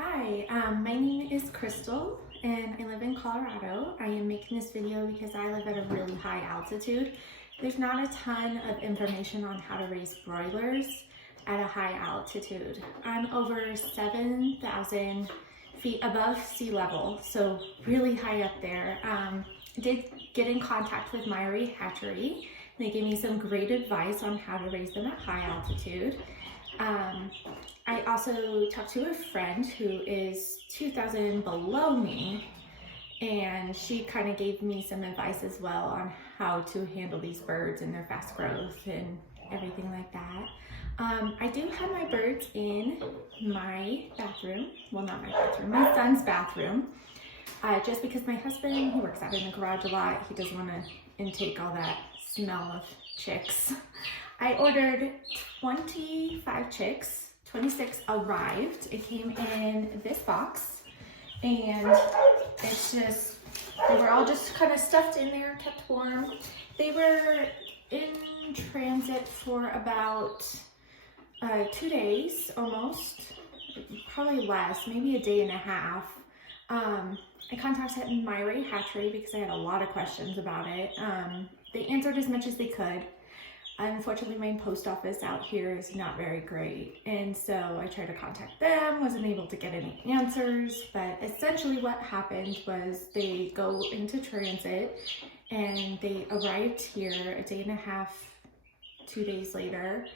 Hi, my name is Crystal and I live in Colorado. I am making this video because I live at a really high altitude. There's not a ton of information on how to raise broilers at a high altitude. I'm over 7,000 feet above sea level, so really high up there. I did get in contact with Myrie Hatchery. They gave me some great advice on how to raise them at high altitude. I also talked to a friend who is 2,000 below me, and she kind of gave me some advice as well on how to handle these birds and their fast growth and everything like that. I do have my birds in my bathroom. Well, not my bathroom, my son's bathroom. Just because my husband, he works out in the garage a lot, he doesn't want to intake all that smell of chicks. I ordered 25 chicks, 26 arrived. It came in this box, and it's just, they were all just kind of stuffed in there, kept warm. They were in transit for about 2 days almost, probably less, maybe a day and a half. I contacted Myrie Hatchery because I had a lot of questions about it. They answered as much as they could. Unfortunately, my post office out here is not very great, and so I tried to contact them, wasn't able to get any answers, but essentially what happened was they go into transit and they arrived here a day and a half, 2 days later,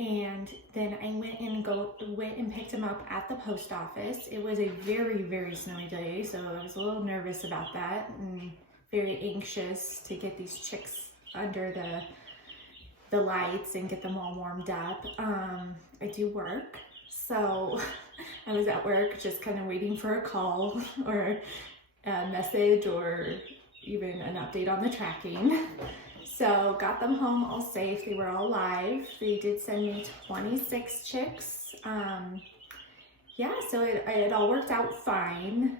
and then I went and picked them up at the post office. It was a very, very snowy day, so I was a little nervous about that and very anxious to get these chicks under the lights and get them all warmed up. I do work, so I was at work just kind of waiting for a call or a message or even an update on the tracking. So got them home all safe. They were all alive. They did send me 26 chicks. Yeah, so it all worked out fine.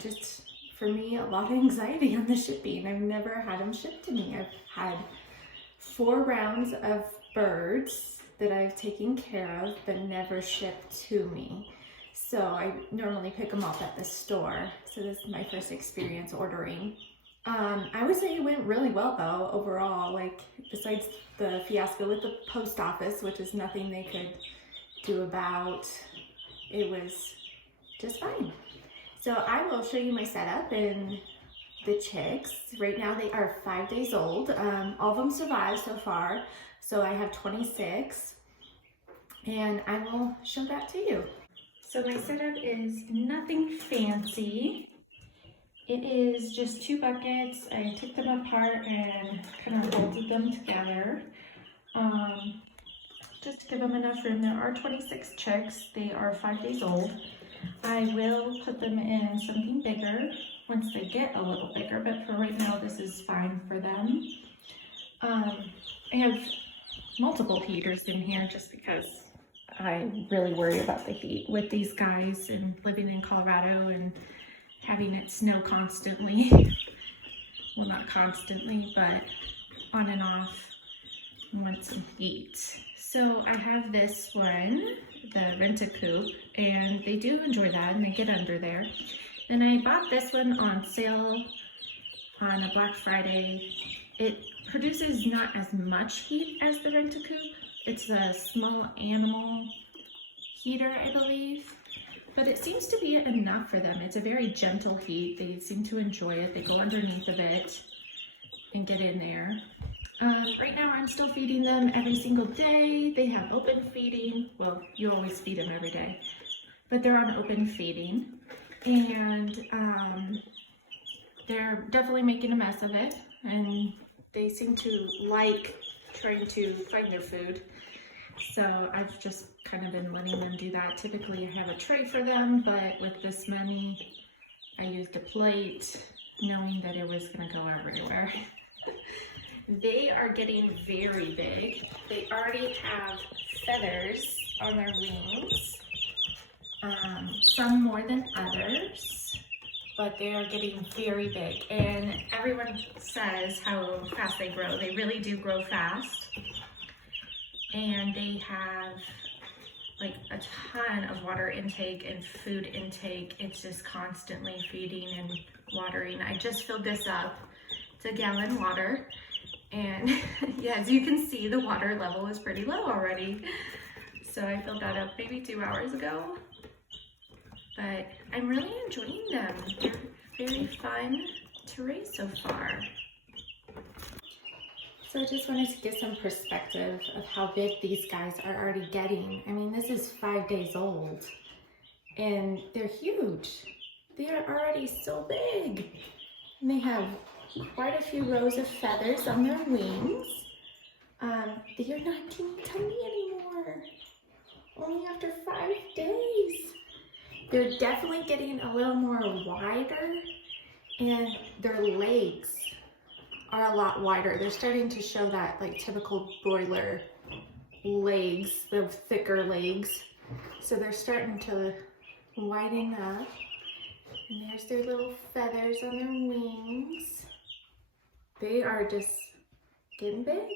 Just for me, a lot of anxiety on the shipping. I've never had them shipped to me. I've had 4 rounds of birds that I've taken care of but never shipped to me. So I normally pick them up at the store. So this is my first experience ordering. I would say it went really well though, overall, like besides the fiasco with the post office, which is nothing they could do about, it was just fine. So I will show you my setup and the chicks. Right now they are 5 days old. All of them survived so far. So I have 26 and I will show that to you. So my setup is nothing fancy. It is just 2 buckets. I took them apart and kind of bolted them together. Just to give them enough room. There are 26 chicks. They are 5 days old. I will put them in something bigger once they get a little bigger, but for right now this is fine for them. I have multiple heaters in here just because I really worry about the heat with these guys and living in Colorado and having it snow constantly. Well, not constantly, but on and off. I want some heat. So I have this one, the Rent-A-Coop, and they do enjoy that and they get under there. Then I bought this one on sale on a Black Friday. It produces not as much heat as the Rent-A-Coop. It's a small animal heater, I believe, but it seems to be enough for them. It's a very gentle heat. They seem to enjoy it. They go underneath of it and get in there. Right now I'm still feeding them every single day. They have open feeding. Well, you always feed them every day, but they're on open feeding. And they're definitely making a mess of it, and they seem to like trying to find their food. So I've just kind of been letting them do that. Typically I have a tray for them, but with this many, I used a plate, knowing that it was going to go everywhere. They are getting very big. They already have feathers on their wings. Some more than others, but they are getting very big, and everyone says how fast they grow. They really do grow fast, and they have like a ton of water intake and food intake. It's just constantly feeding and watering. I just filled this up. It's a gallon water. And yeah, as you can see, the water level is pretty low already. So I filled that up maybe 2 hours ago. But I'm really enjoying them. They're very fun to raise so far. So I just wanted to give some perspective of how big these guys are already getting. I mean, this is 5 days old and they're huge. They are already so big. And they have quite a few rows of feathers on their wings. They are not teeny tiny anymore. Only after 5 days. They're definitely getting a little more wider, and their legs are a lot wider. They're starting to show that like typical broiler legs, the thicker legs. So they're starting to widen up. And there's their little feathers on their wings. They are just getting big.